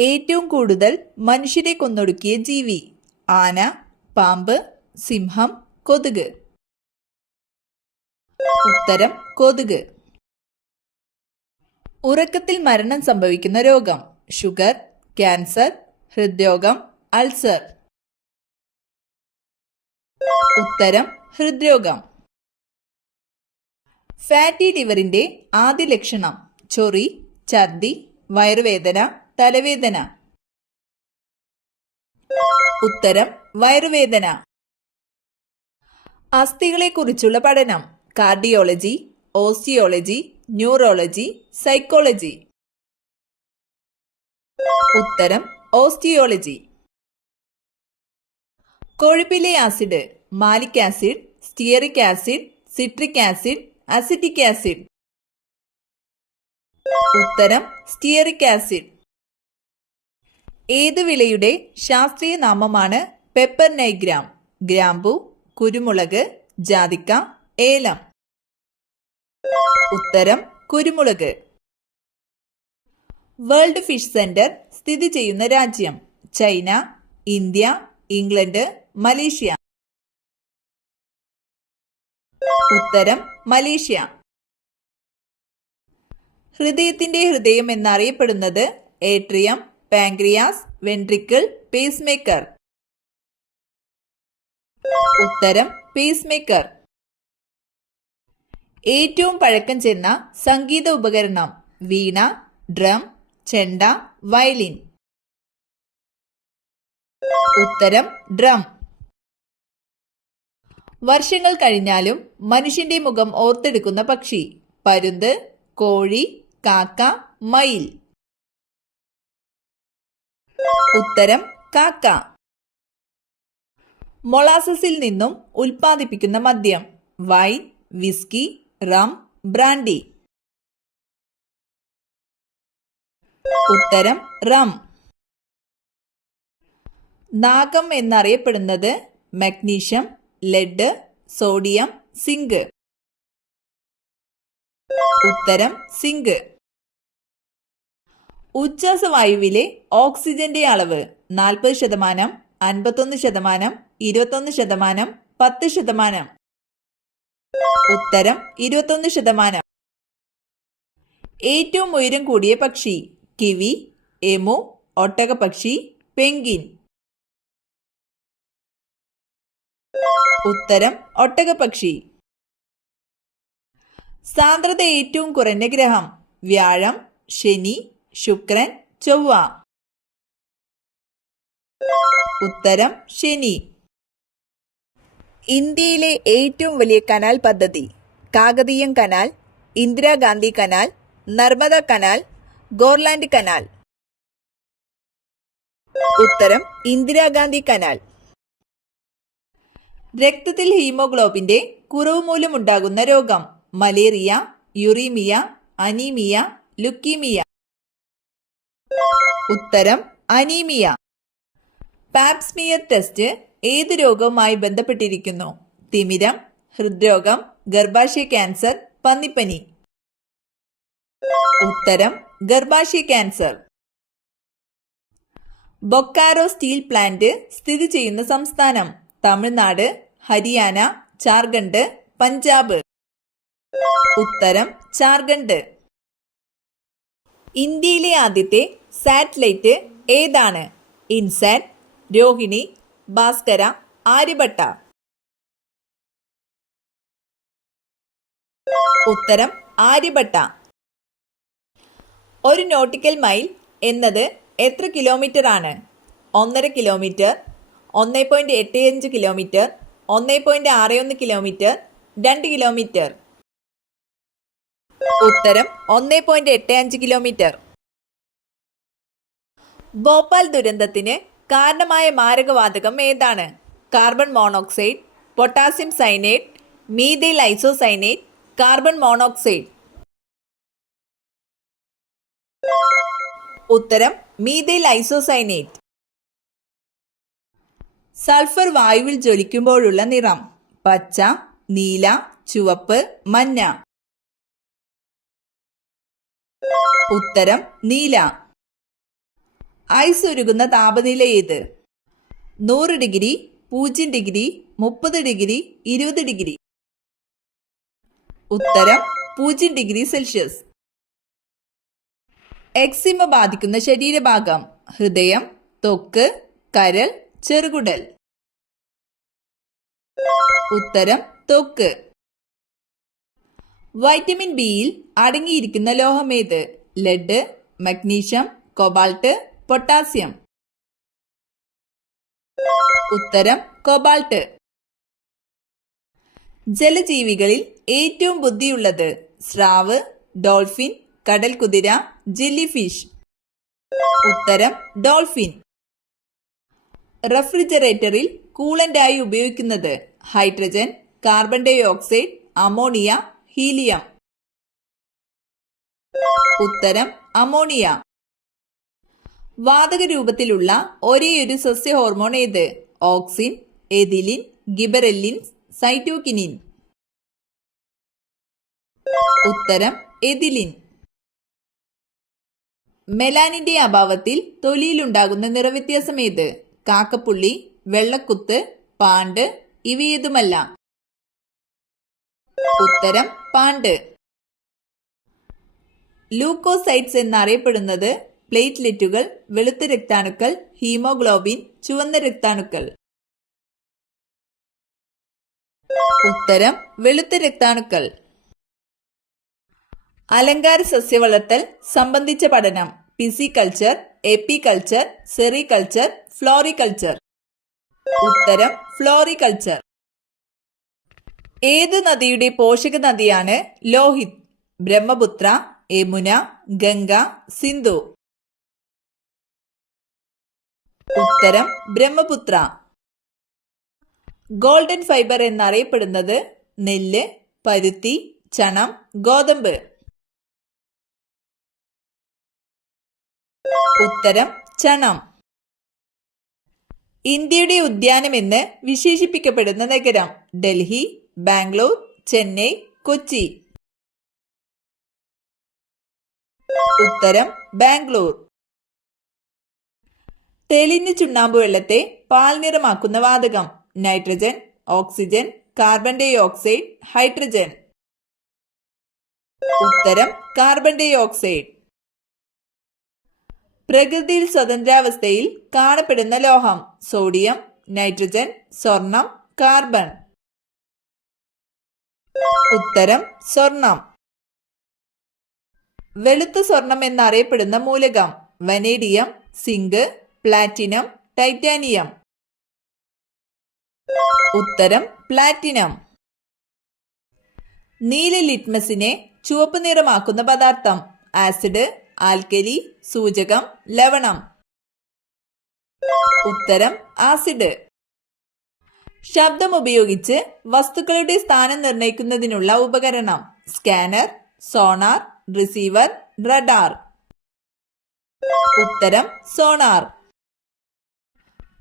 ഏറ്റവും കൂടുതൽ മനുഷ്യരെ കൊന്നൊടുക്കിയ ജീവി? ആന, പാമ്പ്, സിംഹം, കൊതുക്. ഉത്തരം കൊതുക്. ഉറക്കത്തിൽ മരണം സംഭവിക്കുന്ന രോഗം? ഷുഗർ, ക്യാൻസർ, ഹൃദ്രോഗം, അൾസർ. ഉത്തരം ഹൃദ്രോഗം. ഫാറ്റി ലിവറിന്റെ ആദ്യ ലക്ഷണം? ചൊറി, ഛർദി, വയറുവേദന, തലവേദന. ഉത്തരം വയറുവേദന. അസ്ഥികളെക്കുറിച്ചുള്ള പഠനം? Cardiology, osteology, neurology, psychology. ഉത്തരം ഓസ്റ്റിയോളജി. കൊഴുപ്പിലെ acid? Malic acid, stearic acid, citric acid, acetic acid. ഉത്തരം സ്റ്റിയറിക് ആസിഡ്. ഏതു വിളയുടെ ശാസ്ത്രീയ നാമമാണ് പെപ്പർ നൈഗ്രാം? ഗ്രാമ്പു, കുരുമുളക്, ജാതിക്ക, ഏലം. ഉത്തരം കുരുമുളക്. വേൾഡ് ഫിഷ് സെന്റർ സ്ഥിതി ചെയ്യുന്ന രാജ്യം? China, India, England, Malaysia. ഉത്തരം മലേഷ്യ. ഹൃദയത്തിന്റെ ഹൃദയം എന്നറിയപ്പെടുന്നത്? Atrium, pancreas, ventricle, pacemaker. ഉത്തരം പേസ്മേക്കർ. ഏറ്റവും പഴക്കം ചെന്ന സംഗീത ഉപകരണം? വീണ, ഡ്രം, ചെണ്ട, വയലിൻ. ഉത്തരം ഡ്രം. വർഷങ്ങൾ കഴിഞ്ഞാലും മനുഷ്യന്റെ മുഖം ഓർത്തെടുക്കുന്ന പക്ഷി? പരുന്ത്, കോഴി, കാക്ക, മയിൽ. ഉത്തരം കാക്ക. മൊളാസസിൽ നിന്നും ഉൽപ്പാദിപ്പിക്കുന്ന മദ്യം? Wine, whisky, rum, brandy. ഉത്തരം റം. നാഗം എന്നറിയപ്പെടുന്നത്? Magnesium, lead, sodium, zinc. ഉത്തരം സിങ്ക്. ഉച്ഛ്വാസവായുവിലെ ഓക്സിജന്റെ അളവ്? 40%, 51%, 21%, 10%. ഉത്തരം 21%. ഏറ്റവും ഉയരം കൂടിയ പക്ഷി? കിവി, എമു, ഒട്ടകപ്പക്ഷി, പെൻഗ്വിൻ. ഉത്തരം ഒട്ടകപ്പക്ഷി. സാന്ദ്രത ഏറ്റവും കുറഞ്ഞ ഗ്രഹം? വ്യാഴം, ശനി, ശുക്രൻ, ചൊവ്വ. ഉത്തരം ശനി. ഇന്ത്യയിലെ ഏറ്റവും വലിയ കനാൽ പദ്ധതി? കാകതീയം canal, Indira Gandhi canal, Narmada canal, ഗോർലാൻഡ് canal. ഉത്തരം ഇന്ദിരാഗാന്ധി കനാൽ. രക്തത്തിൽ ഹീമോഗ്ലോബിന്റെ കുറവ് മൂലമുണ്ടാകുന്ന രോഗം? Malaria, uraemia, anaemia, leukaemia. ഉത്തരം അനീമിയ. പാപ്സ്മിയർ ടെസ്റ്റ് ഏത് രോഗവുമായി ബന്ധപ്പെട്ടിരിക്കുന്നു? തിമിരം, ഹൃദ്രോഗം, ഗർഭാശയ ക്യാൻസർ, പന്നിപ്പനി. ഉത്തരം ഗർഭാശയ ക്യാൻസർ. ബൊക്കാറോ സ്റ്റീൽ പ്ലാന്റ് സ്ഥിതി ചെയ്യുന്ന സംസ്ഥാനം? തമിഴ്നാട്, ഹരിയാന, ജാർഖണ്ഡ്, പഞ്ചാബ്. ഉത്തരം ജാർഖണ്ഡ്. ഇന്ത്യയിലെ ആദ്യത്തെ സാറ്റലൈറ്റ് ഏതാണ്? ഇൻസാറ്റ്, രോഹിണി, ഭാസ്കര, ആര്യഭട്ട. ഉത്തരം ആര്യഭട്ട. ഒരു നോട്ടിക്കൽ മൈൽ എന്നത് എത്ര കിലോമീറ്റർ ആണ്? 1.5 കിലോമീറ്റർ, 1.85 കിലോമീറ്റർ, 1.61 കിലോമീറ്റർ, 2 കിലോമീറ്റർ. ഉത്തരം 1.85 കിലോമീറ്റർ. ഭോപ്പാൽ ദുരന്തത്തിന് കാരണമായ മാരകവാതകം ഏതാണ്? Carbon monoxide, potassium cyanide, methyl isocyanate, carbon monoxide. ഉത്തരം മീഥൈൽ ഐസോസയനേറ്റ്. സൾഫർ വായുവിൽ ജ്വലിക്കുമ്പോഴുള്ള നിറം? പച്ച, നീല, ചുവപ്പ്, മഞ്ഞ. ഉത്തരം നീല. ഐസ് ഉരുകുന്ന താപനില ഏത്? 100 ഡിഗ്രി, 0 ഡിഗ്രി, 30 ഡിഗ്രി, 20 ഡിഗ്രി. ഉത്തരം 0 ഡിഗ്രി സെൽഷ്യസ്. എക്സിമ ബാധിക്കുന്ന ശരീരഭാഗം: ഹൃദയം, ത്വക്ക്, കരൾ, ചെറുകുടൽ. ഉത്തരം ത്വക്ക്. വൈറ്റമിൻ ബിയിൽ അടങ്ങിയിരിക്കുന്ന ലോഹമേത്? Lead, magnesium, cobalt, potassium. ഉത്തരം കൊബാൾട്ട്. ജലജീവികളിൽ ഏറ്റവും ബുദ്ധിയുള്ളത്? സ്രാവ്, ഡോൾഫിൻ, കടൽക്കുതിര, ജെല്ലി ഫിഷ്. ഉത്തരം ഡോൾഫിൻ. റെഫ്രിജറേറ്ററിൽ കൂളന്റായി ഉപയോഗിക്കുന്നത്? Hydrogen, carbon dioxide, ammonia, helium. ഉത്തരം അമോണിയ. വാതക രൂപത്തിലുള്ള ഒരേയൊരു സസ്യ ഹോർമോൺ ഏത്? Auxin, ethylene, gibberellin, cytokinin. ഉത്തരം എഥിലിൻ. മെലാനിന്റെ അഭാവത്തിൽ തൊലിയിലുണ്ടാകുന്ന നിറവ്യത്യാസം ഏത്? കാക്കപ്പുള്ളി, വെള്ളക്കുത്ത്, പാണ്ട്, ഇവയേതുമല്ല. ഉത്തരം പാണ്ട്. ലൂക്കോസൈറ്റ്സ് എന്നറിയപ്പെടുന്നത്? പ്ലേറ്റ്ലെറ്റുകൾ, വെളുത്ത രക്താണുക്കൾ, ഹീമോഗ്ലോബിൻ, ചുവന്ന രക്താണുക്കൾ. ഉത്തരം വെളുത്ത രക്താണുക്കൾ. അലങ്കാര സസ്യ വളർത്തൽ സംബന്ധിച്ച പഠനം: പിസികൾച്ചർ, എപ്പികൾച്ചർ, സെറികൾച്ചർ, ഫ്ലോറികൾച്ചർ. ഉത്തരം ഫ്ലോറികൾച്ചർ. ഏതു നദിയുടെ പോഷക നദിയാണ് ലോഹിത്? ബ്രഹ്മപുത്ര, യമുന, ഗംഗ, സിന്ധു. ഉത്തരം ബ്രഹ്മപുത്ര. ഗോൾഡൻ ഫൈബർ എന്നറിയപ്പെടുന്നത്? നെല്ല്, പരുത്തി, ചണം, ഗോതമ്പ്. ഉത്തരം ചണം. ഇന്ത്യയുടെ ഉദ്യാനം എന്ന് വിശേഷിപ്പിക്കപ്പെടുന്ന നഗരം? ഡൽഹി, ബാംഗ്ലൂർ, ചെന്നൈ, കൊച്ചി. ഉത്തരം ബാംഗ്ലൂർ. തെളിഞ്ഞ ചുണ്ണാമ്പ് വെള്ളത്തെ പാൽ നിറമാക്കുന്ന വാതകം? Nitrogen, oxygen, carbon dioxide, hydrogen. ഉത്തരം കാർബൺ ഡൈ ഓക്സൈഡ്. പ്രകൃതിയിൽ സ്വതന്ത്രാവസ്ഥയിൽ കാണപ്പെടുന്ന ലോഹം? സോഡിയം, നൈട്രജൻ, സ്വർണം, കാർബൺ. ഉത്തരം സ്വർണം. വെളുത്ത സ്വർണം എന്നറിയപ്പെടുന്ന മൂലകം? Vanadium, zinc, platinum, titanium. ഉത്തരം പ്ലാറ്റിനം. നീല ലിറ്റ്മസിനെ ചുവപ്പ് നിറമാക്കുന്ന പദാർത്ഥം? ആസിഡ്, ആൽക്കലി, സൂചകം, ലവണം. ഉത്തരം ആസിഡ്. ശബ്ദം ഉപയോഗിച്ച് വസ്തുക്കളുടെ സ്ഥാനം നിർണ്ണയിക്കുന്നതിനുള്ള ഉപകരണം? Scanner, sonar, receiver, radar. ഉത്തരം സോണാർ.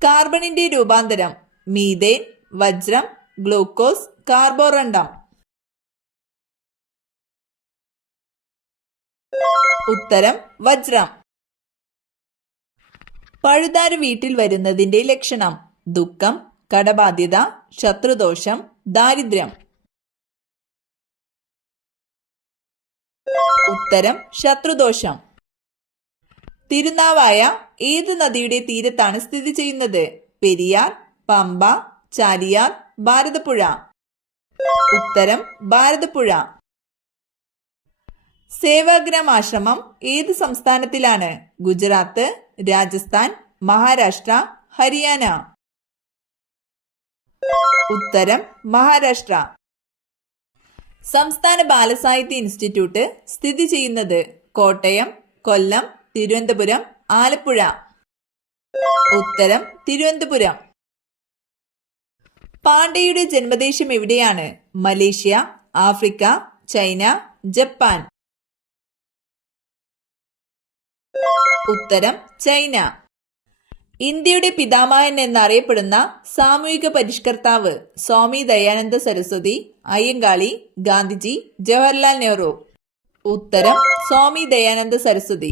കാർബണിന്റെ രൂപാന്തരം? മീഥേൻ, വജ്രം, ഗ്ലൂക്കോസ്, കാർബോറണ്ടം. ഉത്തരം വജ്രം. പഴുതാര വീട്ടിൽ വരുന്നതിന്റെ ലക്ഷണം? ദുഃഖം, കടബാധ്യത, ശത്രുദോഷം, ദാരിദ്ര്യം. ഉത്തരം ശത്രുദോഷം. തിരുനാവായ ഏത് നദിയുടെ തീരത്താണ് സ്ഥിതി ചെയ്യുന്നത്? പെരിയാർ, പമ്പ, ചാലിയാർ, ഭാരതപ്പുഴ. ഉത്തരം ഭാരതപ്പുഴ. സേവാഗ്രാം ആശ്രമം ഏത് സംസ്ഥാനത്തിലാണ്? ഗുജറാത്ത്, രാജസ്ഥാൻ, മഹാരാഷ്ട്ര, ഹരിയാന. ഉത്തരം മഹാരാഷ്ട്ര. സംസ്ഥാന ബാലസാഹിത്യ ഇൻസ്റ്റിറ്റ്യൂട്ട് സ്ഥിതി ചെയ്യുന്നത്? കോട്ടയം, കൊല്ലം, തിരുവനന്തപുരം, ആലപ്പുഴ. ഉത്തരം തിരുവനന്തപുരം. പാണ്ഡെയുടെ ജന്മദേശം എവിടെയാണ്? Malaysia, Africa, China, Japan. ഉത്തരം ചൈന. ഇന്ത്യയുടെ പിതാമഹൻ എന്നറിയപ്പെടുന്ന സാമൂഹിക പരിഷ്കർത്താവ്? സ്വാമി ദയാനന്ദ സരസ്വതി, അയ്യങ്കാളി, ഗാന്ധിജി, ജവഹർലാൽ നെഹ്റു. ഉത്തരം സ്വാമി ദയാനന്ദ സരസ്വതി.